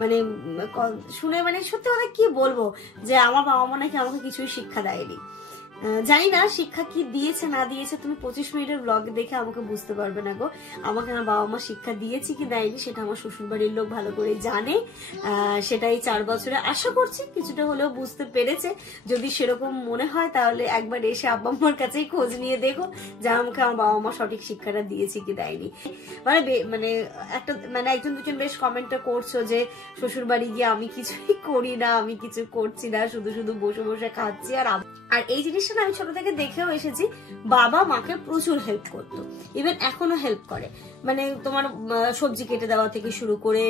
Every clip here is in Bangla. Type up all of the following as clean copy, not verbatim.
মানে শুনে মানে সত্যি কথা কি বলবো, যে আমার বাবা মা নাকি আমাকে কিছুই শিক্ষা দেয়নি। জানি না শিক্ষা কি দিয়েছে না দিয়েছে, তুমি 25 মিনিটের ব্লগ দেখে আমাকে বুঝতে পারবে না গো। আমাকে আমার বাবা মা শিক্ষা দিয়েছে কি দেয়নি সেটা আমার শ্বশুর বাড়ির লোক ভালো করে জানে। সেটাই 4 বছরে আশা করছি কিছুটা হলেও বুঝতে পেরেছে। যদি সেরকম মনে হয় তাহলে একবার এসে আব্বা আম্মার কাছেই খোঁজ নিয়ে দেখো যে আমাকে আমার বাবা মা সঠিক শিক্ষাটা দিয়েছে কি দেয়নি। মানে মানে একটা মানে একজন দুজন বেশ কমেন্টটা করছো যে শ্বশুর বাড়ি গিয়ে আমি কিছুই করি না, আমি কিছু করছি না, শুধু শুধু বসে বসে খাচ্ছি। আর এই জিনিসটা আমি ছোট থেকে দেখেও এসেছি, বাবা মাকে প্রচুর হেল্প করতো, ইভেন এখনো হেল্প করে। মানে তোমার সবজি কেটে দেওয়া থেকে শুরু করে,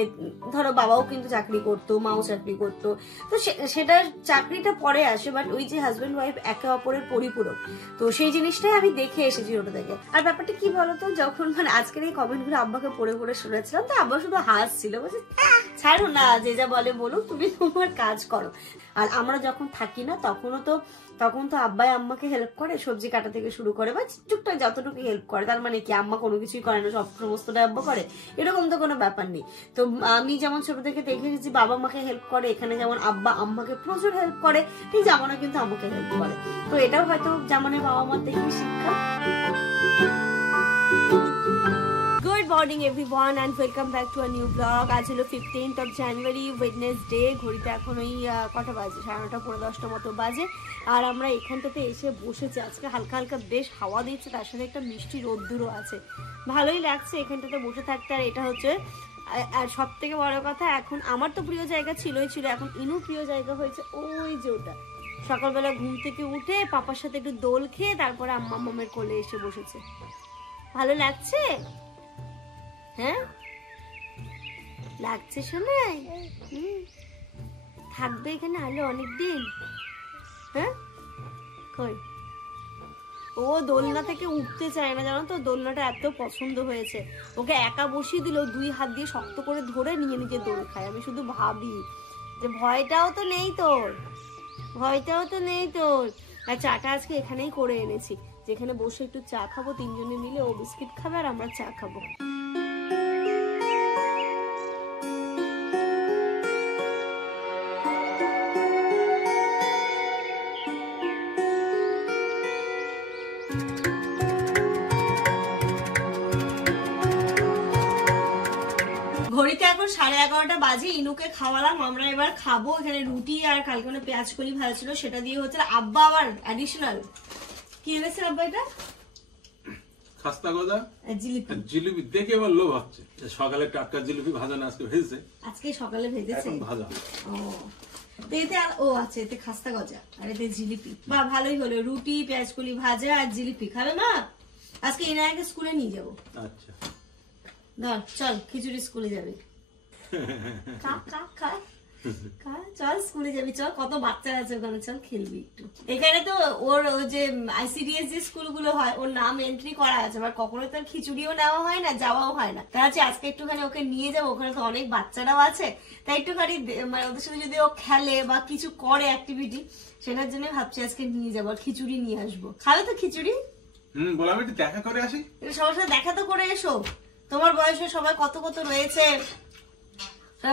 ধরো বাবাও কিন্তু চাকরি করতো, মাও চাকরি করতো, তো সেটা চাকরিটা পরে আসে, বাট ওই যে হাজবেন্ড ওয়াইফ একে অপরের পরিপূরক, তো সেই জিনিসটাই আমি দেখে এসেছি ছোট থেকে। আর ব্যাপারটা কি বলতো, যখন মানে আজকের এই কমেন্টগুলো আব্বাকে পড়ে পড়ে শুনেছিলাম, তো আব্বা শুধু হাসছিল, বলছে ছাড়ো না, যে যা বলে বলুক, তুমি তোমার কাজ করো। আর আমরা যখন থাকি না তখন তো আব্বাই আম্মাকে হেল্প করে, সবজি কাটা থেকে শুরু করে বা টুকটাক যতটুকু হেল্প করে। তার মানে কি আম্মা কোনো কিছুই করে না, সমস্তটা আব্বা করে, এরকম তো কোনো ব্যাপার নেই। তো আমি যেমন ছোট থেকে দেখে এসেছি বাবা মাকে হেল্প করে, এখানে যেমন আব্বা আম্মাকে প্রচুর হেল্প করে, ঠিক যেমনও কিন্তু আমাকে হেল্প করে। তো এটাও হয়তো যেমনের বাবা মার দেখে শিক্ষা। Good morning everyone and welcome back to a new vlog. আজ হলো 15th of January, Wednesday. ঘড়িতে এখন ওই কটা বাজে, 9:30 পৌনে 10টা মতো বাজে। আর আমরা এখানটাতে এসে বসেছি। আজকে হালকা হালকা বেশ হাওয়া দিচ্ছে, তার সাথে একটা মিষ্টি রোদ্দুরও আছে, ভালোই লাগছে এখানটাতে বসে থাকতে। আর এটা হচ্ছে আর সব থেকে বড় কথা, এখন আমার তো প্রিয় জায়গা ছিল, এখন ইনু প্রিয় জায়গা হয়েছে ওই যে ওটা। সকালবেলা ঘুম থেকে উঠে পাপার সাথে একটু দোল খেয়ে তারপরে আম্মা মামের কোলে এসে বসেছে। ভালো লাগছে? হ্যাঁ লাগছে শোনাই। থাকবে এখানে আলো অনেকদিন? হ্যাঁ কই ও দোলনা থেকে উঠতে চায় না, জানো তো, দোলনাটা এত পছন্দ হয়েছে, ওকে একা বসিয়ে দিল, 2 হাত দিয়ে শক্ত করে ধরে নিয়ে নিজে দোল খায়। আমি শুধু ভাবি যে ভয়টাও তো নেই তোর, আর চাটা আজকে এখানেই করে এনেছি, যেখানে বসে একটু চা খাবো 3 জনে মিলে। ও বিস্কিট খাবে আর আমরা চা খাবো। ঘড়িতে এখন 11:30 বাজে, ইনুকে খাওয়ালাম, আমরা এবার খাবো। এখানে রুটি আর কালকে মানে পেঁয়াজ কলি ভাজা ছিল, সেটা দিয়ে হচ্ছে। আব্বা আবার অ্যাডিশনাল কি এনেছে আব্বা? এটা খাস্তা গজা জিলিপি দেখে আমার লোভ হচ্ছে। সকালে টাটকা জিলিপি ভাজা না, আজকে ভেজেছে, আজকে সকালে ভেজেছে ভাজা। আচ্ছা, এতে খাস্তা গজা আর এতে জিলিপি। বা ভালোই হলো, রুটি পেঁয়াজ কলি ভাজা আর জিলিপি। খাবে মা? আজকে ইনায়াকে স্কুলে নিয়ে যাবো। আচ্ছা ধর, চল খিচুড়ি, স্কুলে যাবি। চল স্কুলে যাবি, চল, কত বাচ্চা আছে ওখানে, চল খেলবি একটু। এখানে তো ওর যে ICDS যে স্কুলগুলো হয়, ওর নাম এন্ট্রি করা আছে, আবার কখনো তো খিচুড়িও নেওয়া হয় না, যাওয়াও হয় না। তার আছে আজকে একটুখানি ওকে নিয়ে যাবো, ওখানে তো অনেক বাচ্চারাও আছে, তাই একটুখানি মানে ওদের সাথে যদি ও খেলে বা কিছু করে অ্যাক্টিভিটি, সেটার জন্য ভাবছি আজকে নিয়ে যাবো, আর খিচুড়ি নিয়ে আসবো। খাবে তো খিচুড়ি? বললাম একটু দেখা করে আসি। সবার সাথে দেখা তো করে এসো, তোমার বয়সে সবাই কত কত রয়েছে,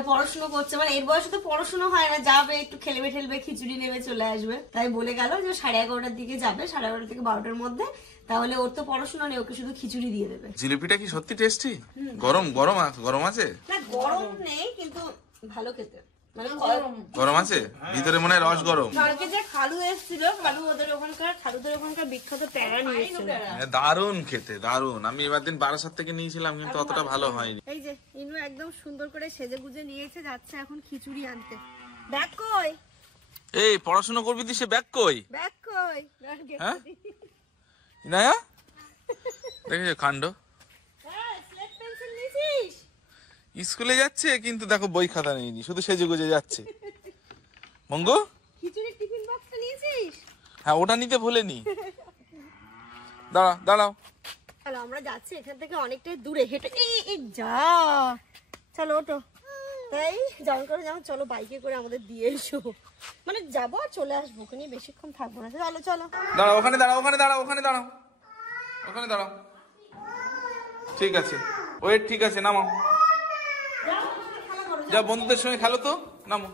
পড়াশোনা করছে, মানে এর বয়সে তো পড়াশোনা হয় না, যাবে একটু খেলবে ঠেলবে, খিচুড়ি নেবে চলে আসবে। তাই বলে গেল যে 11:30টার দিকে যাবে, 11:30 থেকে 12টার মধ্যে, তাহলে ওর তো পড়াশোনা নেই, ওকে শুধু খিচুড়ি দিয়ে দেবে। জিলিপিটা কি সত্যি টেস্টি? গরম গরম গরম আছে না? গরম নেই কিন্তু ভালো খেতে, মানে গরম আছে ভিতরে, মনে হয় রস গরম। কালকে যে খালু এসেছিল, খালুদের ওখানকার বিখ্যাত প্যারা নিয়ে এসেছিল, দারুন খেতে, দারুন। আমি এবার দিন 12 থেকে নিয়েছিলাম, কিন্তু অতটা ভালো হয়নি। এই যে ইনু একদম সুন্দর করে সেজে গুজে নিয়েছে, যাচ্ছে এখন খিচুড়ি আনতে। ব্যাগ কই? এই পড়াশোনা করবি তুই, সে ব্যাগ কই? ব্যাগ কই? হ্যাঁ ইনায়া দেখেছো কাণ্ড, স্লেট পেন্সিল নিয়েছিস? স্কুলে যাচ্ছে কিন্তু দেখো বই খাতা নেইনি, শুধু সেজে গুজে যাচ্ছে। মঙ্গু খিচুড়ির টিফিন বক্সটা নিয়েছিস? হ্যাঁ, ওটা নিতে ভুলেনি। দাঁড়াও চলো, আমরা যাচ্ছি এখান থেকে অনেকটাই দূরে হেঁটে। এই যা, চলো ওঠো। তাই যেমন করে যেমন, চলো বাইকে করে আমাদের দিয়ে এসো, মানে যাবো আর চলে আসবো, ওখানে বেশিক্ষণ থাকবো না। চলো দাঁড়াও, ওখানে দাঁড়াও। ঠিক আছে, ওয়েট, ঠিক আছে, নামাও। যা বন্ধুদের সঙ্গে খেলো তো, নামো।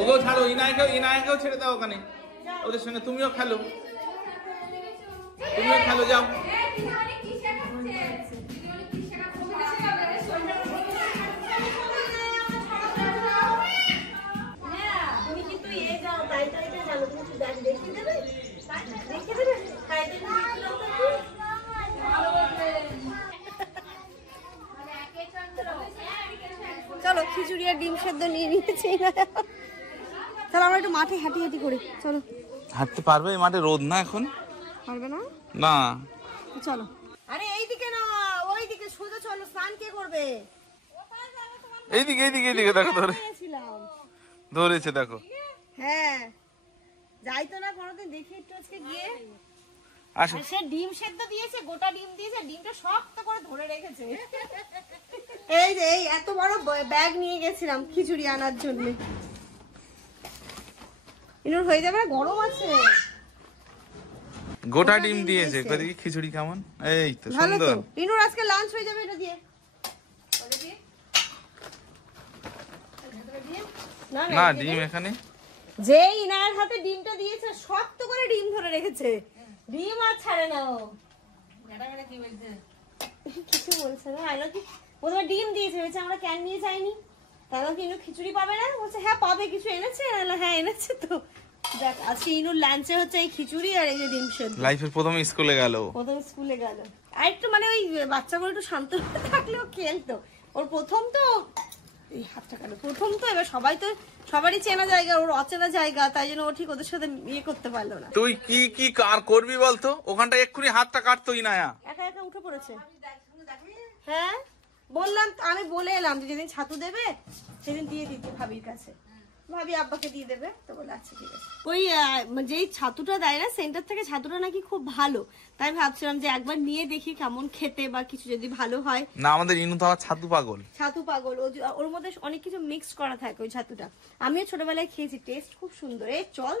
ওগো ছাড়ো, ইনায়কেও ছেড়ে দাও ওখানে, ওদের সঙ্গে তুমিও খেলো, যাও। চলো খিচুড়ি আর ডিম সেদ্ধ নিয়ে নিয়েছি। চলো আমরা একটু মাঠে হাঁটি করি। চলো। হাঁটতে পারবে? এই মাঠে রোদ না এখন? পারবে না? না। চলো। আরে এইদিকে না, ওইদিকে সোজা চলো। স্নান কে করবে? এইদিকে দেখো, ধরেছে দেখো। হ্যাঁ যাই তো না কোনোদিন, দেখি একটু আজকে গিয়ে। আসো। সে ডিম সেদ্ধ দিয়েছে, গোটা ডিম দিয়েছে, ডিমটা শক্ত করে ধরে রেখেছে। এই যে এই এত বড় ব্যাগ নিয়ে গেছিলাম খিচুড়ি আনার জন্য। ইনুর হয়ে যাবে, গরম আছে। গোটা ডিম দিয়েছে, দেখি খিচুড়ি কেমন। এই তো সুন্দর। ইনুর আজকে লাঞ্চ হয়ে যাবে এটা দিয়ে। না ডিম এখানে। যে ইনার হাতে ডিমটা দিয়েছে, শক্ত করে ডিম ধরে রেখেছে, ডিম আর ছাড়ে না। ও কিছু বলছে না। প্রথমে ডিম দিয়েছে, ভেবেছে আমরা ক্যান নিয়ে যাইনি, তাহলে কি ইনু খিচুড়ি পাবে না? বলছে হ্যাঁ পাবে, কিছু এনেছে? হ্যাঁ এনেছে। তো দেখ আজকে ইনুর লাঞ্চে হচ্ছে এই খিচুড়ি আর এই যে ডিম সেদ্ধ। লাইফের প্রথম স্কুলে গেল। আর একটু মানে ওই বাচ্চাগুলো একটু শান্ত থাকলেও খেলতো। ওর প্রথম তো এই হাতটা কেন, প্রথম তো এবার সবারই চেনা জায়গা, ওর অচেনা জায়গা, তাই জন্য ও ঠিক ওদের সাথে ইয়ে করতে পারলো না। তুই কি কার করবি বলতো? ওখানটা এক্ষুনি হাতটা কাটতো ইনায়া। একা উঠে পড়েছে। হ্যাঁ বললাম, আমি বলে এলাম যে যেদিন ছাতু দেবে সেদিন দিয়ে দিতে ভাবির কাছে, ভাবি আব্বাকে দিয়ে দেবে। তো বলে আচ্ছা ঠিক আছে। ওই যেই ছাতুটা দেয় না সেন্টার থেকে, ছাতুটা নাকি খুব ভালো, তাই ভাবছিলাম যে একবার নিয়ে দেখি কেমন খেতে, বা কিছু যদি ভালো হয়। না আমাদের ইনু তো আবার ছাতু পাগল। ওর মধ্যে অনেক কিছু মিক্স করা থাকে ওই ছাতুটা। আমিও ছোটবেলায় খেয়েছি, টেস্ট খুব সুন্দর। এই চল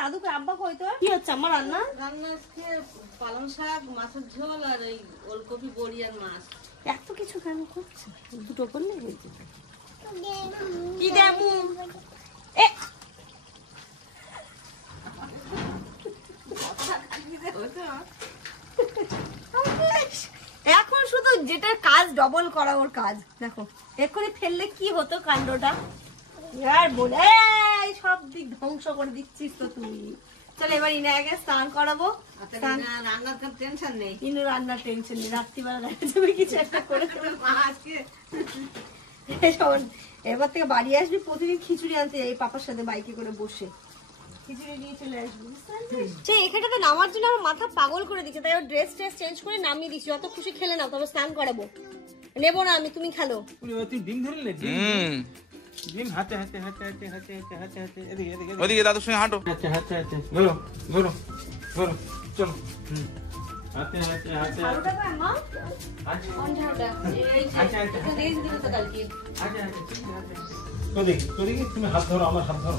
দাদুকে আব্বা কই তো কি হচ্ছে আমার রান্না? আজকে পালং শাক, মাছের ঝোল আর এই ওলকপি বড়ি আর মাছ। এত কিছু কেন করছে? দুটো করলে হয়েছে। কি দেবো? এখন শুধু যেটার কাজ ডবল করা ওর কাজ। দেখো এক্ষুনি ফেললে কি হতো কাণ্ডটা। আর বলে সব দিক ধ্বংস করে দিচ্ছিস তো তুই। চল এবার ইনাকে স্নান করাবো। রান্নার কোনো টেনশন নেই। ইনু রান্নার টেনশন নেই, রাত্রিবেলা দেখা যাবে কিছু একটা করে আজকে। এবার থেকে বাড়ি আসবি, প্রতিদিন খিচুড়ি আনতে যাই পাপার সাথে বাইকে করে বসে, খিচুড়ি নিয়ে চলে আসবি। সে এখানটাতে নামার জন্য আমার মাথা পাগল করে দিচ্ছে, তাই ওর ড্রেস চেঞ্জ করে নামিয়ে দিচ্ছি। অত খুশি খেলে নাও, তবে স্নান করাবো। নেবো না আমি, তুমি খেলো। ডিম ধরলে ডিম হাতে ওদিকে দাদুর সঙ্গে হাঁটো। চলো চলো। হাতে আলুটা কই মা? কোন ঝালটা? এই যে রেজ দিবে তো কালকে। ওদিকে তুমি হাত ধরো, আমার হাত ধরো।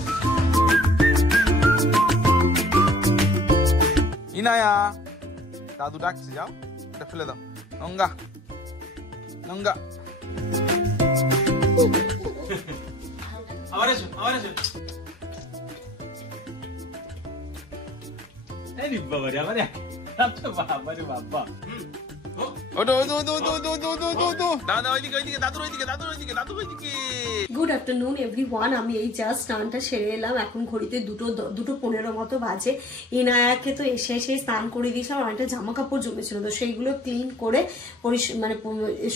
ইনায়া দাদু ডাকছে, যাও এটা ফেলে দাও। নোংরা আবার এসো এই বাবা রে, আবার বাবা গুড আফটারনুন এভরিওয়ান। আমি এই জাস্ট স্নানটা সেরে এলাম, এখন ঘড়িতে 2:15 মতো বাজে। ইনায়াকে তো এসে স্নান করে দিয়েছিলাম, অনেকটা জামা কাপড় জমেছিল, তো সেইগুলো ক্লিন করে মানে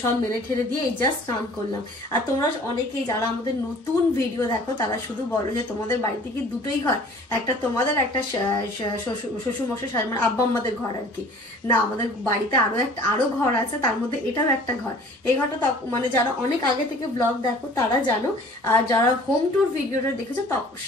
সব মেলে ঠেলে দিয়ে এই জাস্ট স্নান করলাম। আর তোমরা অনেকেই যারা আমাদের নতুন ভিডিও দেখো তারা শুধু বলো যে তোমাদের বাড়িতে কি দুটোই ঘর, একটা তোমাদের, একটা শ্বশুর মশাই মানে আব্বা আম্মাদের ঘর আর কি। না, আমাদের বাড়িতে আরো ঘর আছে, তার মধ্যে এটাও একটা ঘর। এই ঘরটা মানে যারা অনেক আগে থেকে ব্লগ দেখো তারা জানো, আর যারা হোম ট্যুর ভিডিওটা দেখেছো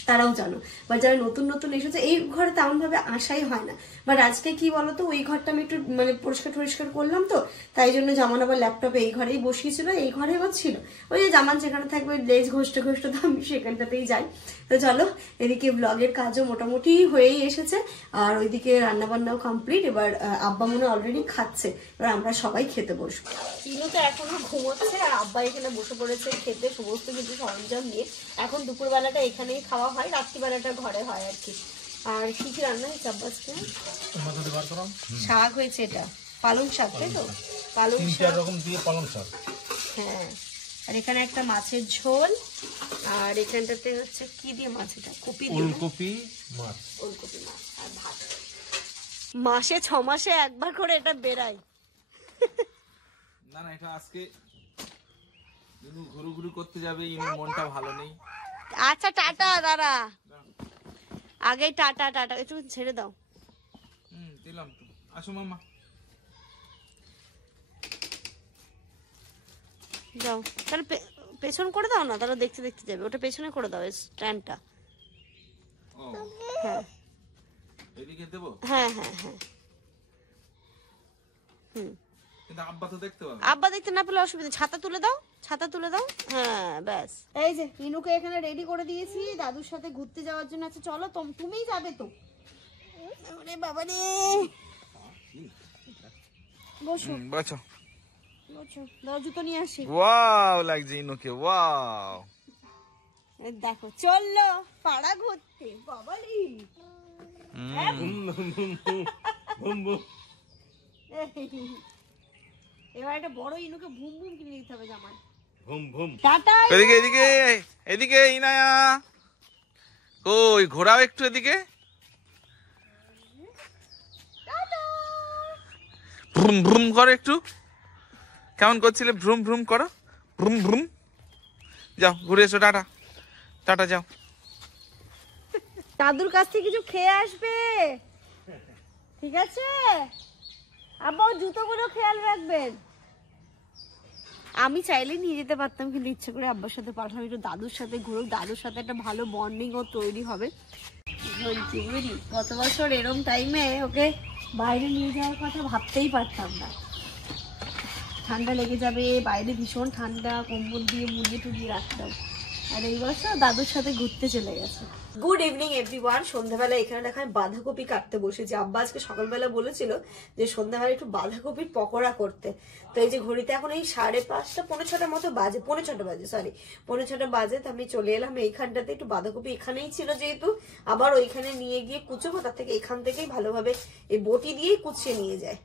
তারাও জানো, বা যারা নতুন নতুন এসেছে এই ঘরে তেমন ভাবে আসাই হয় না। বাট আজকে কি বলতো, ওই ঘরটা আমি একটু মানে পরিষ্কার করলাম, তো তাই জন্য জামান আবার ল্যাপটপে এই ঘরেই বসিয়েছিল, এই ঘরে আবার ছিল। ওই যে জামান যেখানে থাকবে লেজ ঘষতে ঘষতে তো আমি সেখানটাতেই যাই। তো চলো, এদিকে ব্লগের কাজও মোটামুটি হয়েই এসেছে, আর ওইদিকে রান্না বান্নাও কমপ্লিট। এবার আব্বা মনে অলরেডি খাচ্ছে, এবার আমরা সবাই খেতে বসবো। চিনু তো এখনো ঘুমোচ্ছে, আর আব্বা এখানে বসে পড়েছে খেতে সমস্ত কিছু সরঞ্জাম নিয়ে। এখন দুপুরবেলাটা এখানেই খাওয়া হয়, রাত্রিবেলাটা ঘরে হয় আর কি। আর কি কি রান্না হয়েছে আব্বাসকে? শাক হয়েছে, এটা পালং শাক, তাই তো? পালং শাক দিয়ে পালং শাক, হ্যাঁ। আর এখানে একটা মাছের ঝোল, আর এখানটাতে হচ্ছে কি দিয়ে মাছ, এটা কপি দিয়ে, ওলকপি মাছ, ওলকপি মাছ আর ভাত। মাসে 6 মাসে একবার করে এটা বেরায়। না না, এটা আজকে ইনু ঘুরু করতে যাবে, ইনুর মনটা ভালো নেই। আচ্ছা টাটা দাদা, আগে টাটা টাটা, একটু ছেড়ে দাও। দিলাম তো, আসো মামা। যাও তাহলে পেছন করে দাও না, তাহলে দেখতে দেখতে যাবে, ওটা পেছনে করে দাও স্ট্যান্ডটা। হ্যাঁ এদিকে দেবো, হ্যাঁ হ্যাঁ হ্যাঁ। কিন্তু আব্বা তো দেখতে পাবে। আব্বা দেখতে না পেলে অসুবিধা, ছাতা তুলে দাও, ছাতা তুলে দাও, হ্যাঁ ব্যাস। এই যে ইনুকে এখানে রেডি করে দিয়েছি দাদুর সাথে ঘুরতে যাওয়ার জন্য। আচ্ছা চলো, তুমিই যাবে তো? ওরে বাবা রে, বসো বসো বসো, দাও জুতো নিয়ে আসি। ওয়াও লাগছে ইনুকে, ওয়াও। দেখো চললো পাড়া ঘুরতে, বাবা রে। এবার একটা বড় ইনুকে ভুম ভুম কিনে দিতে হবে জামাই। ভুম ভুম টাটা। এদিকে এদিকে এদিকে ইনায়া, ওই ঘোরাও একটু এদিকে। ভ্রুম ভ্রুম করো একটু, কেমন করছিলে? ভ্রুম ভ্রুম করো, ভ্রুম ভ্রুম। যাও ঘুরে এসো, টাটা টাটা, যাও। দাদুর কাছ থেকে কিছু খেয়ে আসবে, ঠিক আছে? আব্বা জুতোগুলো খেয়াল রাখবেন। আমি চাইলে নিয়ে যেতে পারতাম, কিন্তু ইচ্ছে করে আব্বার সাথে পাঠাবো, একটু দাদুর সাথে ঘুরুক, দাদুর সাথে একটা ভালো বন্ডিং ও তৈরি হবে। গত বছর এরম টাইমে ওকে বাইরে নিয়ে যাওয়ার কথা ভাবতেই পারতাম না। ঠান্ডা লেগে যাবে, বাইরে ভীষণ ঠান্ডা, কম্বল দিয়ে মুড়িয়ে টুড়িয়ে রাখতাম, আর এই বছর দাদুর সাথে ঘুরতে চলে গেছে। Good evening everyone. সন্ধ্যাবেলা এখানে দেখায় বাঁধাকপি কাটতে বসেছি। আব্বা আজকে সকালবেলা বলেছিল যে সন্ধ্যাবেলা একটু বাঁধাকপির পকোড়া করতে। তো এই যে ঘড়িতে এখন এই 5:30 পৌনে 6টার মতো বাজে, পৌনে 6টা বাজে, সরি পৌনে 6টা বাজে। তো আমি চলে এলাম এইখানটাতে, একটু বাঁধাকপি এখানেই ছিল যেহেতু, আবার ওইখানে নিয়ে গিয়ে কুচোবো, তার থেকে এখান থেকেই ভালোভাবে এই বটি দিয়েই কুচিয়ে নিয়ে যায়।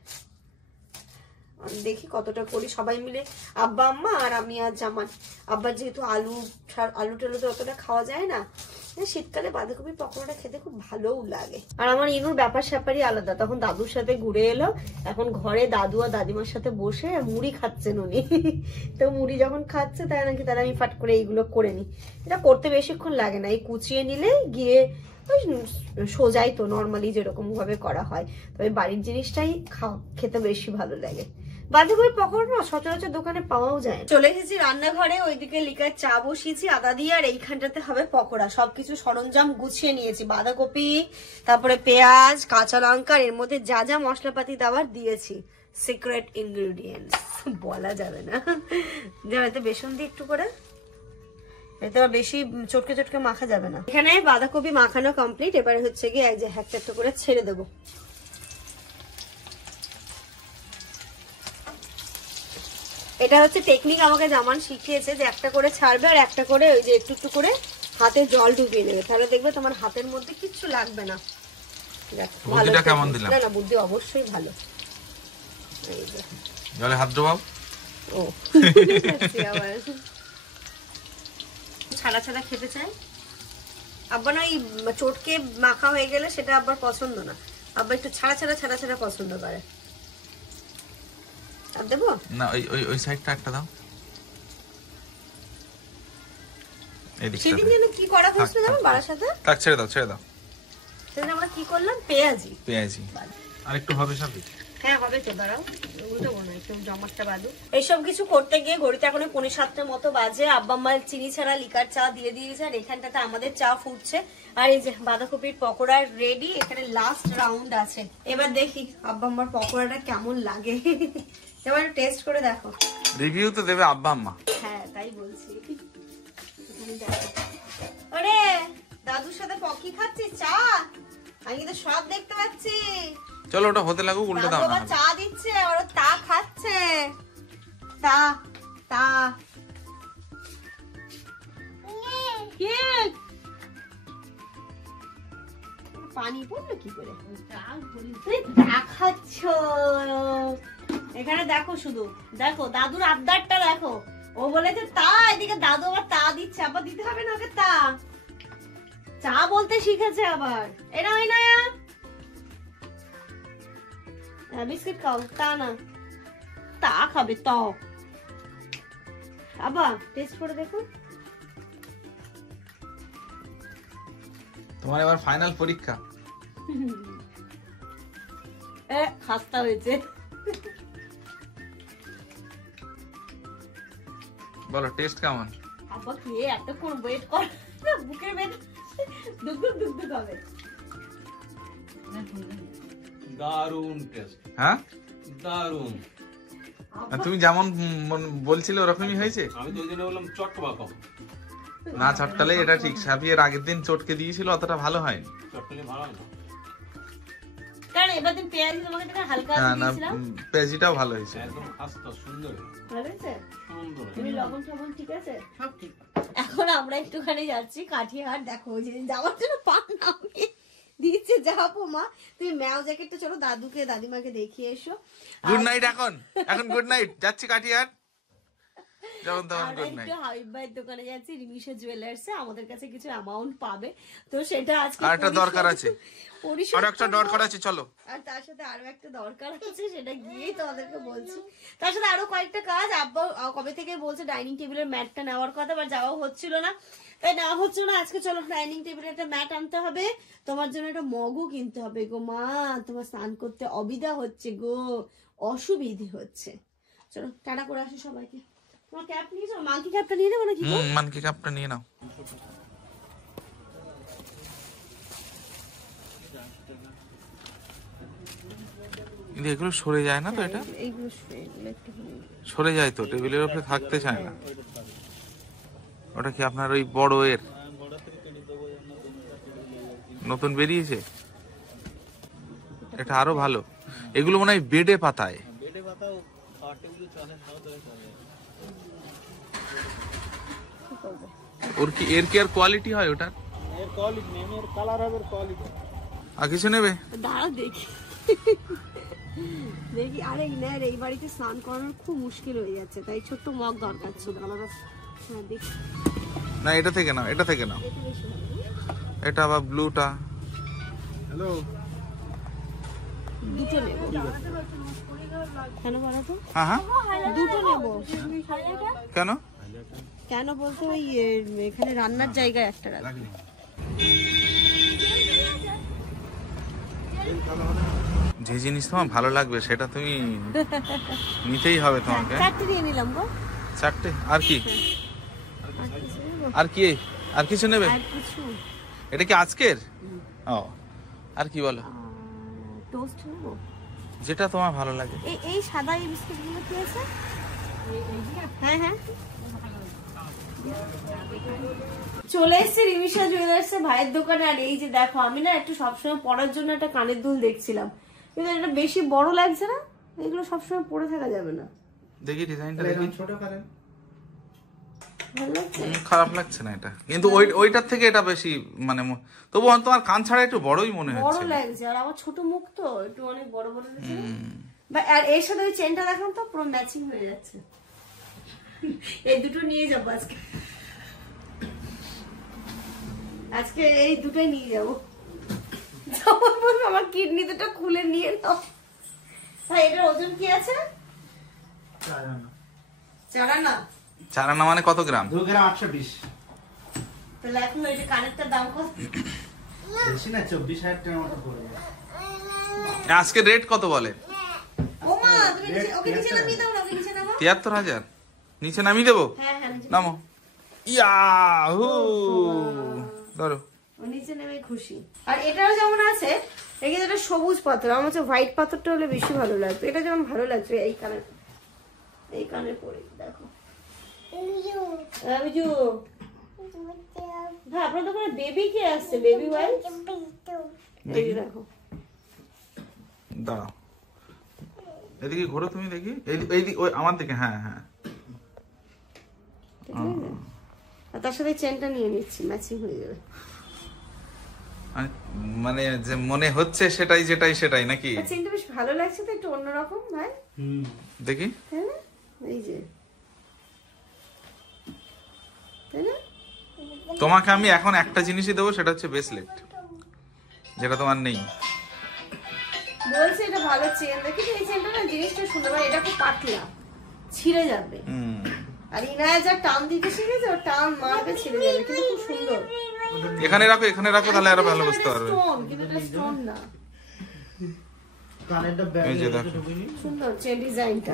দেখি কতটা করি সবাই মিলে, আব্বা আম্মা আর আমি আর জামান। আব্বার যেহেতু আলু টালু তো অতটা খাওয়া যায় না, শীতকালে বাঁধাকপি পকোড়াটা খেতে খুব ভালোও লাগে। আর আমার ইনুর ব্যাপার স্যাপারই আলাদা, তখন দাদুর সাথে ঘুরে এলো, এখন ঘরে দাদু আর দাদিমার সাথে বসে মুড়ি খাচ্ছেন উনি। তো মুড়ি যখন খাচ্ছে তাই নাকি তারা আমি ফাট করে এইগুলো করে নি। এটা করতে বেশিক্ষণ লাগে না, এই কুচিয়ে নিলে গিয়ে সোজাই তো নর্মালি যেরকম ভাবে করা হয়, তবে বাড়ির জিনিসটাই খেতে বেশি ভালো লাগে। বাঁধাকপি পকোড়া না সচরাচর দোকানে পাওয়াও যায়। চলে এসেছি রান্নাঘরে, ওইদিকে লিকার চা বসিয়েছি আদা দিয়ে, আর এইখানটাতে হবে পকোড়া। সবকিছু সরঞ্জাম গুছিয়ে নিয়েছি, বাঁধাকপি, তারপরে পেঁয়াজ, কাঁচা লঙ্কা, এর মধ্যে যা যা মশলাপাতি দেওয়ার দিয়েছি, সিক্রেট ইনগ্রেডিয়েন্টস বলা যাবে না। এতে বেসন দিয়ে একটু করে, এতে বেশি চটকে চটকে মাখা যাবে না। এখানে বাঁধাকপি মাখানো কমপ্লিট, এবার হচ্ছে গিয়ে এক যে একটা করে ছেড়ে দেবো। এটা হচ্ছে টেকনিক আমাকে জামান শিখিয়েছে, যে একটা করে ছাড়বে আর একটা করে ওই যে একটু একটু করে হাতে জল ঢুকিয়ে নেবে, তাহলে দেখবে তোমার হাতের মধ্যে কিচ্ছু লাগবে না। বুদ্ধিটা কেমন দিলাম? না না, বুদ্ধি অবশ্যই ভালো। এই যে জলে হাত ডোবাও। ও ছাড়া ছাড়া খেতে চাই আব্বা, না ওই চটকে মাখা হয়ে গেলে সেটা আবার পছন্দ না, আব্বা একটু ছাড়া ছাড়া ছাড়া ছাড়া পছন্দ করে। আর দেবো না, ওই সাইডটা একটা দাও। সেদিন যেন কি করা হয়েছিল জানো বাড়ার সাথে? তাক ছেড়ে দাও, ছেড়ে দাও। সেদিন আমরা কি করলাম, পেঁয়াজি আর একটু হবে সবই। হ্যাঁ হবে তো, দাঁড়াও উল্টোবো না, একটু জমাটটা বাদু। এইসব কিছু করতে গিয়ে ঘড়িতে এখন 6:45 মতো বাজে। আব্বা আম্মা চিনি ছাড়া লিকার চা দিয়ে দিয়েছে, আর এখানটাতে আমাদের চা ফুটছে। আর এই যে বাঁধাকপির পকোড়া রেডি, এখানে লাস্ট রাউন্ড আছে। এবার দেখি আব্বা আম্মার পকোড়াটা কেমন লাগে। এবার টেস্ট করে দেখো। রিভিউ তো দেবে আব্বা আম্মা। হ্যাঁ তাই বলছি। আরে দাদুর সাথে পকি খাচ্ছিস চা? আমি তো সব দেখতে পাচ্ছি। চলো ওটা হতে লাগুক, উল্টে দাও না। চা দিচ্ছে আর তা খাচ্ছে। তা তা পানি পড়লো কি করে? চা খাচ্ছ এখানে? দেখো শুধু দেখো দাদুর আবদারটা দেখো। ও বলেছে তা, এদিকে দাদু আবার তা দিচ্ছে। আবার দিতে হবে না ওকে তা, চা বলতে শিখেছে আবার। এটা হয় না, বিস্কিট খাও, তা না তা খাবে। তো আবার টেস্ট করে দেখো। তোমার এবার ফাইনাল পরীক্ষা। খাস্তা হয়েছে। বলো টেস্ট কেমন? আবার খেয়ে এতক্ষণ ওয়েট কর, বুকের ভেতর দুক দুক দুক দুক হবে। দারুণ টেস্ট। হ্যাঁ দারুণ। তুমি যেমন বলছিলে ওরকমই হয়েছে? আমি তো ওই জন্য বললাম চটকা কম না, চটকালে এটা ঠিক। সাবিয়ের আগের দিন চটকে দিয়েছিল, অতটা ভালো হয়নি। চটকালে ভালো হয় না, কারণ এবার দিন পেঁয়াজি তোমাকে থেকে হালকা দিয়েছিলাম। পেঁয়াজিটাও ভালো হয়েছে। একদম খাস্তা সুন্দর ভালো হয়েছে। সুন্দর। তুমি লবণ টবণ ঠিক আছে? সব ঠিক। এখন আমরা একটুখানি যাচ্ছি কাঠিয়াহাট। দেখো ওই যে যাওয়ার জন্য পান নামিয়ে দিচ্ছে। যাবো মা, তুমি ম্যাও জ্যাকেটটা চলো দাদুকে দাদিমাকে দেখিয়ে এসো। Good night. এখন গুড নাইট, যাচ্ছি কাঠিয়াহাট। যখন তখন গুড নাইট। একটু হাবিব ভাইয়ের দোকানে যাচ্ছি, রিমিশা জুয়েলার্সে। আমাদের কাছে কিছু অ্যামাউন্ট পাবে, তো সেটা আজকে আর একটা দরকার আছে, আর একটা দরকার আছে, চলো। আর তার সাথে আরো একটা দরকার আছে, সেটা গিয়েই তোমাদেরকে বলছি। তার সাথে আরো কয়েকটা কাজ। আব্বা কবে থেকে বলছে ডাইনিং টেবিলের ম্যাটটা নেওয়ার কথা, বাট যাওয়া হচ্ছিল না, তাই নেওয়া হচ্ছিল না। আজকে চলো ডাইনিং টেবিলে একটা ম্যাট আনতে হবে, তোমার জন্য একটা মগও কিনতে হবে গো মা। তোমার স্নান করতে অবিধা হচ্ছে গো, অসুবিধে হচ্ছে। চলো টাটা করে আসো সবাইকে। তোমার ক্যাপ নিয়ে যাও, মাংকি ক্যাপটা নিয়ে নেবো নাকি? মানকি কাপটা নিয়ে নাও। এগুলো সরে যায় না তো? এটা সরে যায় তো, টেবিলের উপরে থাকতে চায় না। ওটা কি আপনার ওই বড় এর নতুন বেরিয়েছে? এটা আরো ভালো। এগুলো মনে হয় বেডে পাতায়। ওর কি এর কি আর কোয়ালিটি হয় ওটার? এর কোয়ালিটি নেই, এর কালার হবে, এর কোয়ালিটি। আর কিছু নেবে? দাঁড়াও দেখি দেখি। আরে ইনার এই বাড়িতে স্নান করানোর খুব মুশকিল হয়ে যাচ্ছে, তাই ছোট্ট মগ দরকার ছিল। হ্যাঁ দেখি। না এটা থেকে নাও, এটা থেকে নাও। এটা আবার ব্লুটা। হ্যালো, দুটো নেবো। কেন বলো তো? হ্যাঁ হ্যাঁ, দুটো নেবো। কেন? কেন বলতো ওই এখানে রান্নার জায়গায় একটা রাখবো। যে জিনিস তোমার ভালো লাগবে সেটা তুমি নিতেই হবে তোমাকে। চারটে নিয়ে নিলাম গো। চারটে? আর কি? আর কি? আর কিছু নেবে? আর কিছু? এটা কি আজকের? ও, আর কি বলো? টোস্ট নেবো, যেটা তোমার ভালো লাগে। এই সাদা এই বিস্কুট গুলো কি আছে? হ্যাঁ হ্যাঁ, চলে এসেছি রিমিশা জুয়েলার্সে ভাইয়ের দোকানে। আর এই যে দেখো, আমি না একটু সবসময় পরার জন্য একটা কানের দুল দেখছিলাম, কিন্তু এটা বেশি বড় লাগছে না? এগুলো সবসময় পরে থাকা যাবে না। দেখি ডিজাইনটা দেখি। ছোট করেন, ভালো লাগছে? খারাপ লাগছে না এটা, কিন্তু ওইটার থেকে এটা বেশি মানে তবু তোমার কান ছাড়া একটু বড়ই মনে বড় হচ্ছে। লাগছে, আর আমার ছোট মুখ তো একটু অনেক বড় বড় লাগছে। আর এর সাথে ওই চেনটা দেখলাম তো, পুরো ম্যাচিং হয়ে যাচ্ছে। এই দুটো নিয়ে যাবো আজকে, আজকে এই দুটোই নিয়ে যাবো। যখন বলবো আমার কিডনি দুটো খুলে নিয়ে নাও। ভাই এটার ওজন কি আছে? 4 আনা। 4 আনা মানে কত গ্রাম? 2 গ্রাম 820। তাহলে এখন এটা কানেরটার দাম কত? বেশি না, 24,000 টাকার মতো পড়বে। আজকে রেট কত বলে? ও মা তুমি ওকে নিচে নামিয়ে দাও না, ওকে নিচে নামাও। 73,000 নিচে নামিয়ে দেবো? হ্যাঁ হ্যাঁ নিচে নামো। ইয়াহু ধরো। ও নিচে নেমে খুশি। আর এটাও যেমন আছে, এই যে এটা সবুজ পাথর, আমার হচ্ছে হোয়াইট পাথরটা হলে বেশি ভালো লাগবে। এটা যেমন ভালো লাগছে এই কানে পরে দেখো। বিজু হ্যাঁ, আপনার দোকানে বেবি কে আসছে? বেবি ওয়াইফ এই যে দেখো। দাঁড়াও, এদিকে ঘোরো তুমি, দেখি এইদিকে, ওই আমার দিকে। হ্যাঁ হ্যাঁ, আর তার সাথে চেনটা নিয়ে নিচ্ছি, ম্যাচিং হয়ে যাবে। মানে যে মনে হচ্ছে সেটাই নাকি? চেনটা বেশ ভালো লাগছে তো, একটু অন্যরকম ভাই। দেখি। হ্যাঁ না, এই যে তাই না? তোমাকে আমি এখন একটা জিনিসই দেবো, সেটা হচ্ছে ব্রেসলেট, যেটা তোমার নেই। বলছে এটা ভালো চেন, দেখি এই চেনটা না জিনিসটা সুন্দর, এটা খুব পাতলা, ছিঁড়ে যাবে। আর ইনায়া যা টান দিতে শিখেছে, ও টান মারবে ছিঁড়ে যাবে, কিন্তু খুব সুন্দর। এখানে রাখো, তাহলে আরো ভালো বুঝতে পারবে। স্টোন, কিন্তু এটা স্টোন না। এই যে দেখো, সুন্দর চেন ডিজাইনটা।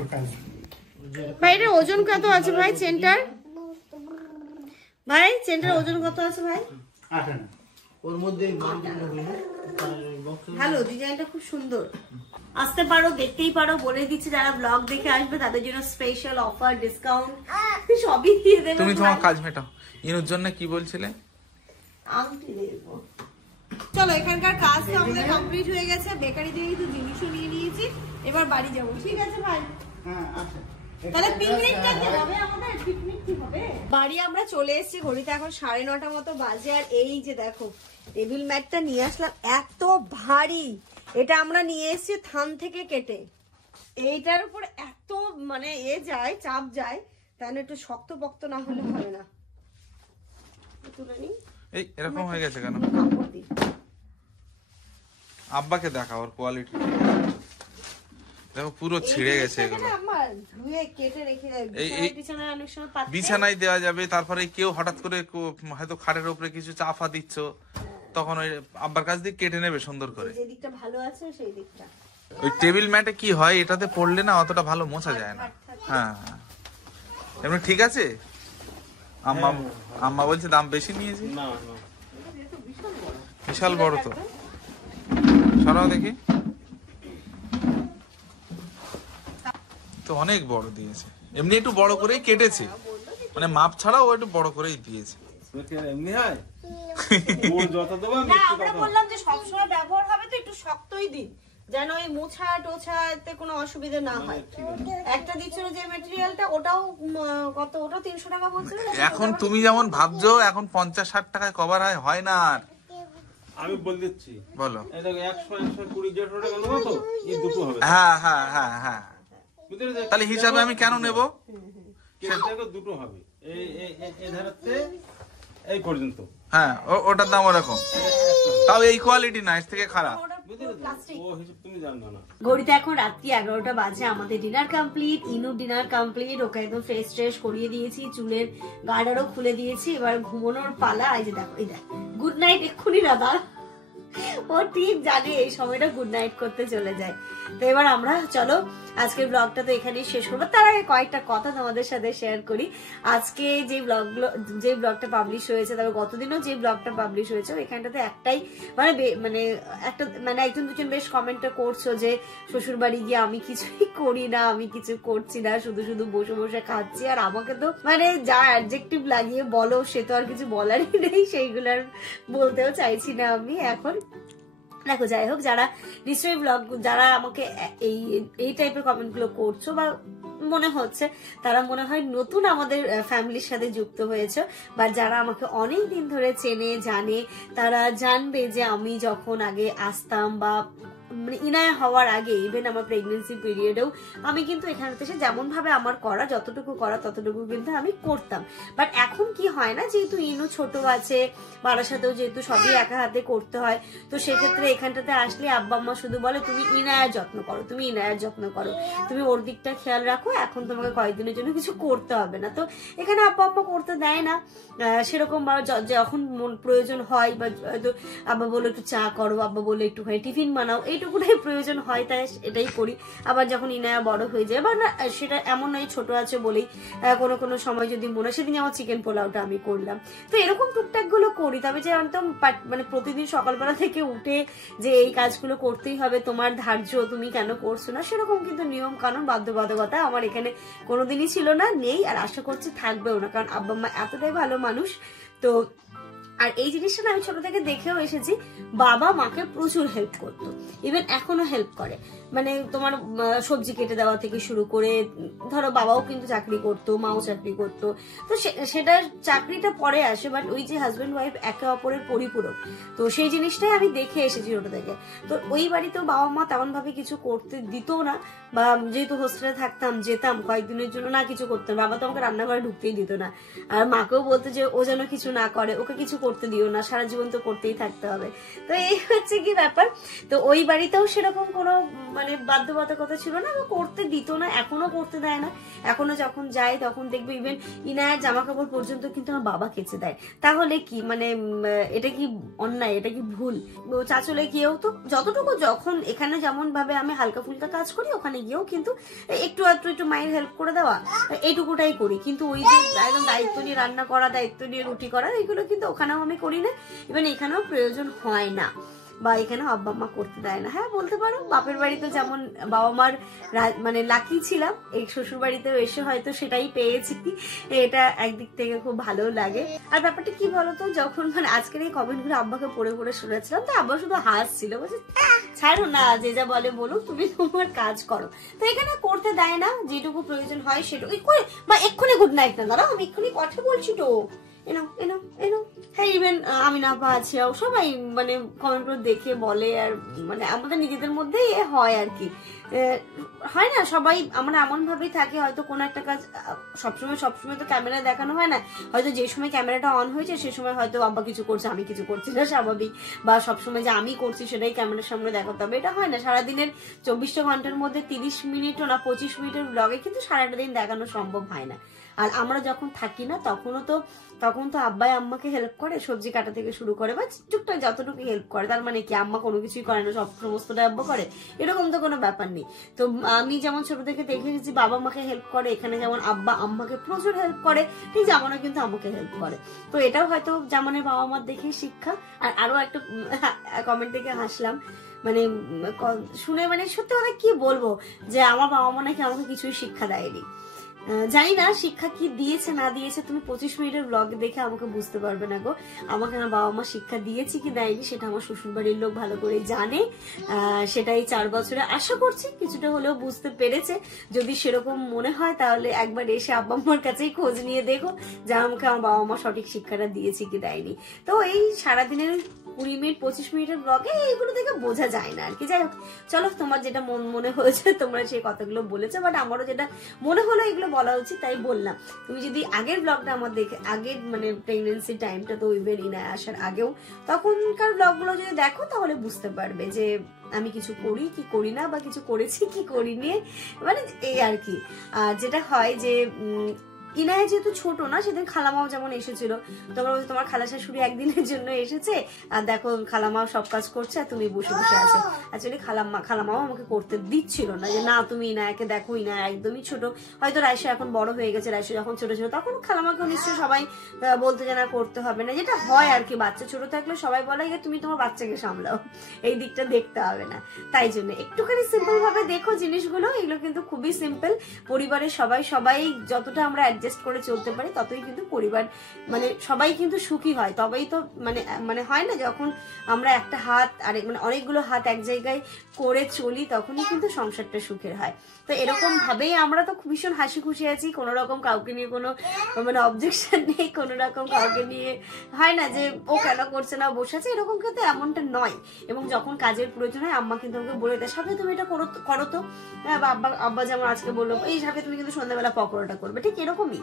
ভাই এটার ওজন কত আছে ভাই চেনটার? ভাই চেনটার ওজন কত আছে ভাই? ওর মধ্যে ভালো, ডিজাইনটা খুব সুন্দর। আসতে পারো, দেখতেই পারো, বলে দিচ্ছি যারা ব্লগ দেখে আসবে তাদের জন্য স্পেশাল অফার, ডিসকাউন্ট সবই দিয়ে দেবে। তুমি তোমার কাজ মেটাও। ইনুর জন্য কি বলছিলে? আংটি দেবো। চলো, এখানকার কাজ তো আমাদের কমপ্লিট হয়ে গেছে, বেকারি থেকে কিছু জিনিসও নিয়ে নিয়েছি, এবার বাড়ি যাবো। ঠিক আছে ভাই? হ্যাঁ আচ্ছা। তাহলে পিকনিকটা কি হবে আমাদের? পিকনিক কি হবে? বাড়ি আমরা চলে এসেছি, ঘড়িতে এখন 9:30 মতো বাজে। আর এই যে দেখো টেবিল ম্যাটটা নিয়ে আসলাম, এত ভারী। এটা আমরা নিয়ে এসেছি থান থেকে কেটে। এইটার উপর এত মানে যায়, চাপ যায়, তাহলে একটু শক্ত পক্ত না হলে হবে না। তুলে নিই। এই এরকম হয়ে গেছে কেন? কাপড় দিই। আব্বাকে দেখা, ওর কোয়ালিটি দেখো, পুরো ছিঁড়ে গেছে এগুলো। আমার ধুয়ে কেটে রেখে দেয়, বিছানায় অনেক সময় পাততে। বিছানায় দেওয়া যাবে, তারপরে কেউ হঠাৎ করে হয়তো খাটের উপরে কিছু চাফা দিচ্ছ, তখন ওই আব্বার কাছ দিয়ে কেটে নেবে সুন্দর করে। যে দিকটা ভালো আছে সেই দিকটা। ওই টেবিল ম্যাটে কি হয়, এটাতে পড়লে না অতটা ভালো মোছা যায় না। হ্যাঁ এমনি ঠিক আছে। আম্মা বলছে দাম বেশি নিয়েছি। না না, বিশাল বড় তো, সরাও দেখি। তো অনেক বড় দিয়েছে, এমনি একটু বড় করেই কেটেছে, মানে মাপ ছাড়াও ও একটু বড় করেই দিয়েছে। এমনি হয় ওর যত দেবো আমি না, একটু আমরা কথা- বললাম যে সবসময় ব্যবহার হবে তো একটু শক্তই দিন, যেন এই মোছা টোছাতে কোনো অসুবিধা না হয়। একটা দিচ্ছিল যে ম্যাটেরিয়ালটা, ওটাও কত, ওটা 300 টাকা বলছিল না? এখন তুমি যেমন ভাবছো এখন 50-60 টাকায় কভার হয় না। আর আমি বলে দিচ্ছি, বলো। এই দেখো 100-120 টাকা নেবো তো, এই দুটো হবে। হ্যাঁ হ্যাঁ হ্যাঁ হ্যাঁ, বুঝতে পেরেছো? তাহলে হিসাবে আমি কেন নেব? কেটে দুটো হবে, এই এই এই ধারাতে এই পর্যন্ত। হ্যাঁ ওটার দাম ওরকম, তাও এই কোয়ালিটি না, এর থেকে খারাপ। ও হিসেব তুমি জানো না। ঘড়িতে এখন রাত্রি 11টা বাজে, আমাদের ডিনার কমপ্লিট, ইনু ডিনার কমপ্লিট, ওকে একদম ফ্রেশ ট্রেশ করিয়ে দিয়েছি, চুলের গার্ডারও খুলে দিয়েছি, এবার ঘুমানোর পালা। এই যে দেখো, এই দেখ গুড নাইট এক্ষুনি না, দাঁড়া, ও ঠিক জানে এই সময়টা গুড নাইট করতে চলে যায়। তো এবার আমরা চলো আজকের ব্লগটা তো এখানেই শেষ করবো। তার আগে কয়েকটা কথা তোমাদের সাথে শেয়ার করি। আজকে যে ব্লগটা পাবলিশ হয়েছে, তবে গতদিনও যে ব্লগটা পাবলিশ হয়েছে, এখানটাতে একটাই মানে একজন দুজন বেশ কমেন্টটা করছো যে শ্বশুর বাড়ি গিয়ে আমি কিছুই করি না, আমি কিছু করছি না, শুধু শুধু বসে বসে খাচ্ছি। আর আমাকে তো মানে যা অ্যাডজেক্টিভ লাগিয়ে বলো, সে তো আর কিছু বলারই নেই, সেইগুলো আর বলতেও চাইছি না আমি এখন। দেখো যাই হোক, যারা নিশ্চয়ই ব্লগ, যারা আমাকে এই টাইপের কমেন্ট গুলো করছো বা মনে হচ্ছে তারা মনে হয় নতুন আমাদের ফ্যামিলির সাথে যুক্ত হয়েছে, বা যারা আমাকে অনেক দিন ধরে চেনে জানে, তারা জানবে যে আমি যখন আগে আসতাম বা মানে ইনায়া হওয়ার আগে, ইভেন আমার প্রেগনেন্সি পিরিয়ডেও আমি কিন্তু এখানে এসে যেমন ভাবে আমার করা, যতটুকু করা ততটুকু কিন্তু আমি করতাম। বাট এখন কি হয় না, যেহেতু ইনু ছোট আছে, বাবার সাথেও যেহেতু সবই একা হাতে করতে হয়, তো সেক্ষেত্রে এখানটাতে আসলে আব্বা আম্মা শুধু বলে তুমি ইনায়ার যত্ন করো, তুমি ইনায়ার যত্ন করো, তুমি ওর দিকটা খেয়াল রাখো, এখন তোমাকে কয়েকদিনের জন্য কিছু করতে হবে না। তো এখানে আব্বা আম্মা করতে দেয় না সেরকম, বা যখন প্রয়োজন হয়, বা আব্বা বললো একটু চা করো, আব্বা বললো একটুখানি টিফিন বানাও, এইটুকু যেটুকুটাই প্রয়োজন হয় তাই এটাই করি। আবার যখন ইনায়া বড় হয়ে যায় বা সেটা এমন নয় ছোট আছে বলেই কোনো কোনো সময় যদি মনে, সেদিন আমার চিকেন পোলাওটা আমি করলাম, তো এরকম টুকটাক গুলো করি। তবে যে একদম মানে প্রতিদিন সকালবেলা থেকে উঠে যে এই কাজগুলো করতেই হবে, তোমার ধার্য, তুমি কেন করছো না, সেরকম কিন্তু নিয়ম কানুন বাধ্যবাধকতা আমার এখানে কোনোদিনই ছিল না, নেই, আর আশা করছি থাকবেও না। কারণ আব্বা মা এতটাই ভালো মানুষ। তো আর এই জিনিসটা না আমি ছোট থেকে দেখেও এসেছি, বাবা মাকে প্রচুর হেল্প করতো, ইভেন এখনো হেল্প করে। মানে তোমার সবজি কেটে দেওয়া থেকে শুরু করে, ধরো বাবাও কিন্তু চাকরি করতো, মাও চাকরি করতো, তো সেটার চাকরিটা পরে আসে, বাট ওই যে হাজবেন্ড ওয়াইফ একে অপরের পরিপূরক, তো সেই জিনিসটাই আমি দেখে এসেছি ছোট থেকে। তো ওই বাড়িতেও বাবা মা তেমন ভাবে কিছু করতে দিত না, বা যেহেতু হোস্টেলে থাকতাম, যেতাম কয়েকদিনের জন্য, না কিছু করতাম, বাবা তো আমাকে রান্নাঘরে ঢুকতেই দিত না। আর মাকেও বলতো যে ও যেন কিছু না করে, ওকে কিছু করতে দিও না, সারা জীবন তো করতেই থাকতে হবে। তো এই হচ্ছে কি ব্যাপার। তো ওই বাড়িতেও সেরকম কোনো মানে বাধ্যবাধকতা ছিল না, করতে দিত না, এখনো করতে দেয় না। এখনো যখন যায় তখন দেখবে ইভেন ইনায়ের জামা কাপড় পর্যন্ত কিন্তু আমার বাবা কেচে দেয়। তাহলে কি মানে এটা কি অন্যায়, এটা কি ভুল? চাচলে গিয়েও তো যতটুকু, যখন এখানে যেমন ভাবে আমি হালকা ফুলকা কাজ করি, ওখানে গিয়েও কিন্তু একটু একটু মায়ের হেল্প করে দেওয়া, এইটুকুটাই করি। কিন্তু ওই যে একদম দায়িত্ব নিয়ে রান্না করা, দায়িত্ব নিয়ে রুটি করা, এগুলো কিন্তু ওখানেও আমি করি না, ইভেন এখানেও প্রয়োজন হয় না, বা এখানে আব্বা মা করতে দেয় না। হ্যাঁ বলতে পারো বাপের বাড়িতে যেমন বাবা মার মানে লাকি ছিলাম, এই শ্বশুর বাড়িতেও এসে হয়তো সেটাই পেয়েছি, এটা একদিক থেকে খুব ভালো লাগে। আর ব্যাপারটা কি বলতো, যখন মানে আজকের এই কমেন্ট গুলো আব্বাকে পড়ে পড়ে শুনেছিলাম, তো আব্বা শুধু হাসছিল, বলছে ছাড়ো না, যে যা বলে বলুক, তুমি তোমার কাজ করো। তো এখানে করতে দেয় না, যেটুকু প্রয়োজন হয় সেটুকু করে। বা এক্ষুনি গুড নাইট না, দাঁড়াও আমি এক্ষুনি কথা বলছি তো, এনো এনো এনো। হ্যাঁ ইভেন আমি না পাচ্ছিও সবাই মানে কমেন্ট করে দেখে বলে, আর মানে আমাদের নিজেদের মধ্যেই হয় আর কি, হয় না সবাই আমরা এমন ভাবেই থাকি, হয়তো কোনো একটা কাজ সবসময় তো ক্যামেরা দেখানো হয় না, হয়তো যে সময় ক্যামেরাটা অন হয়েছে সে সময় হয়তো আব্বা কিছু করছে, আমি কিছু করছি না, স্বাভাবিক। বা সবসময় যে আমি করছি সেটাই ক্যামেরার সামনে দেখাতে হবে, এটা হয় না। সারাদিনের 24টা ঘন্টার মধ্যে 30 মিনিটও না 25 মিনিটের ব্লগে কিন্তু সারাটা দিন দেখানো সম্ভব হয় না। আর আমরা যখন থাকি না তখন তো আব্বাই আম্মাকে হেল্প করে, সবজি কাটা থেকে শুরু করে, বা টুকটাক যতটুকু হেল্প করে। তার মানে কি আম্মা কোনো কিছুই করে না, সমস্তটা আব্বা করে, এরকম তো কোনো ব্যাপার নেই। তো আমি যেমন ছোট থেকে দেখে গেছি বাবা মাকে হেল্প করে, এখানে যেমন আব্বা আম্মাকে প্রচুর হেল্প করে, ঠিক যেমনও কিন্তু আমাকে হেল্প করে। তো এটাও হয়তো যেমনের বাবা মার দেখেই শিক্ষা। আর আরো একটা কমেন্ট থেকে হাসলাম, মানে শুনে মানে সত্যি কথা কি বলবো, যে আমার বাবা মা নাকি আমাকে কিছুই শিক্ষা দেয়নি। জানি না শিক্ষা কি দিয়েছে না দিয়েছে, তুমি 25 মিনিটের ব্লগ দেখে আমাকে বুঝতে পারবে না গো। আমাকে আমার বাবা মা শিক্ষা দিয়েছে কি দেয়নি সেটা আমার শ্বশুর বাড়ির লোক ভালো করে জানে। সেটাই 4 বছরে আশা করছি কিছুটা হলেও বুঝতে পেরেছে। যদি সেরকম মনে হয় তাহলে একবার এসে আব্বা আম্মার কাছেই খোঁজ নিয়ে দেখো যে আমাকে আমার বাবা মা সঠিক শিক্ষাটা দিয়েছে কি দেয়নি। তো এই সারাদিনের 20 মিনিট 25 মিনিটের ব্লগে এইগুলো থেকে বোঝা যায় না আর কি। যাই হোক চলো, তোমার যেটা মনে হয়েছে তোমরা সেই কথাগুলো বলেছো, বাট আমারও যেটা মনে হলো এগুলো বলা উচিত তাই বললাম। তুমি যদি আগের ব্লগটা আমার দেখে, আগের মানে প্রেগনেন্সি টাইমটা তো ইভেন ইনায় আসার আগেও তখনকার ব্লগগুলো যদি দেখো তাহলে বুঝতে পারবে যে আমি কিছু করি কি করি না, বা কিছু করেছি কি করিনি, মানে এই আর কি। আর যেটা হয় যে ইনায় যেহেতু ছোট না, সেদিন খালামাও যেমন এসেছিল, তোমরা বলছো তোমার খালা শাশুড়ি একদিনের জন্য এসেছে আর দেখো খালামাও সব কাজ করছে আর তুমি বসে বসে আছো। অ্যাকচুয়ালি খালামাও আমাকে করতে দিচ্ছিল না, যে না তুমি ইনায়াকে দেখো, ইনায়া একদমই ছোট, হয়তো রাইসা এখন বড় হয়ে গেছে, রাইসা যখন ছোট ছিল তখন খালামাকেও নিশ্চয়ই সবাই বলতে যে না করতে হবে না, যেটা হয় আর কি। বাচ্চা ছোট থাকলে সবাই বলে যে তুমি তোমার বাচ্চাকে সামলাও, এই দিকটা দেখতে হবে না। তাই জন্য একটুখানি সিম্পল ভাবে দেখো জিনিসগুলো, এগুলো কিন্তু খুবই সিম্পল। পরিবারের সবাই যতটা আমরা অ্যাডজাস্ট করে চলতে পারি ততই কিন্তু পরিবার মানে সবাই কিন্তু সুখী হয়। তবেই তো মানে হয় না যখন আমরা একটা হাত আর মানে অনেকগুলো হাত এক জায়গায় করে চলি তখনই কিন্তু সংসারটা সুখের হয়। তো এরকম ভাবেই আমরা তো ভীষণ হাসি খুশি আছি, কোনো রকম কাউকে নিয়ে কোনো মানে অবজেকশন নেই, কোনো রকম কাউকে নিয়ে হয় না যে ও কেন করছে না বসে আছে, এরকম কিন্তু এমনটা নয়। এবং যখন কাজের প্রয়োজন হয় আম্মা কিন্তু আমাকে বলে দেয় সাথে তুমি এটা করো তো। আব্বা যেমন আজকে বললো এই সাথে তুমি কিন্তু সন্ধ্যাবেলা পকোড়াটা করবে, ঠিক এরকমই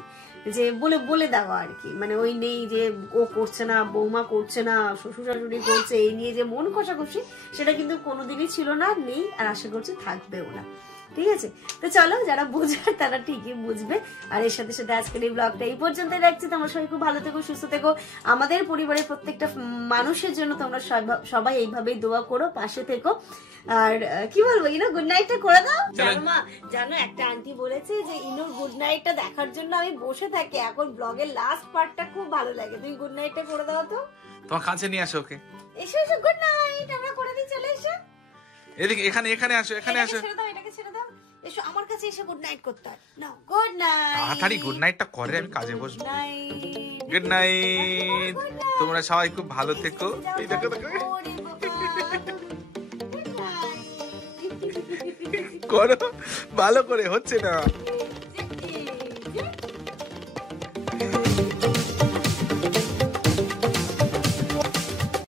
যে বলে দেওয়া আর কি। মানে ওই নেই যে ও করছে না, বৌমা করছে না, শ্বশুর শাশুড়ি করছে, এই নিয়ে যে মন কষাকষি সেটা কিন্তু কোনোদিনই ছিল না, নেই, আর আশা করছি থাকবেও না। ঠিক আছে? তো চলো, যারা বুঝবে তারা ঠিকই বুঝবে। আর এর সাথে সাথে আজকের এই ব্লগটা এই পর্যন্তই রাখছি। তোমরা সবাই খুব ভালো থেকো, সুস্থ থেকো। আমাদের পরিবারের প্রত্যেকটা মানুষের জন্য তোমরা সবাই এইভাবেই দোয়া করো, পাশে থেকো। আর কি বলবো, ইনো গুড নাইটটা করে দাও। জানো মা, জানো একটা আন্টি বলেছে যে ইনোর গুড নাইটটা দেখার জন্য আমি বসে থাকি, এখন ব্লগের লাস্ট পার্টটা খুব ভালো লাগে। তুমি গুড নাইটটা করে দাও তো। তোমার কাছে নিয়ে আসো ওকে। এসো এসো, গুড নাইট আমরা করে দিই, চলে এসো। এদিকে, এখানে আসো, এখানে আসো। ছেড়ে দাও, এটাকে ছেড়ে দাও। এসো আমার কাছে এসে গুড নাইট করতে হয়। নাও গুড নাইট। তাড়াতাড়ি গুড নাইটটা করে আমি কাজে বসবো। নাইট, গুড নাইট, তোমরা সবাই খুব ভালো থেকো। এই দেখো দেখো করো, ভালো করে হচ্ছে না।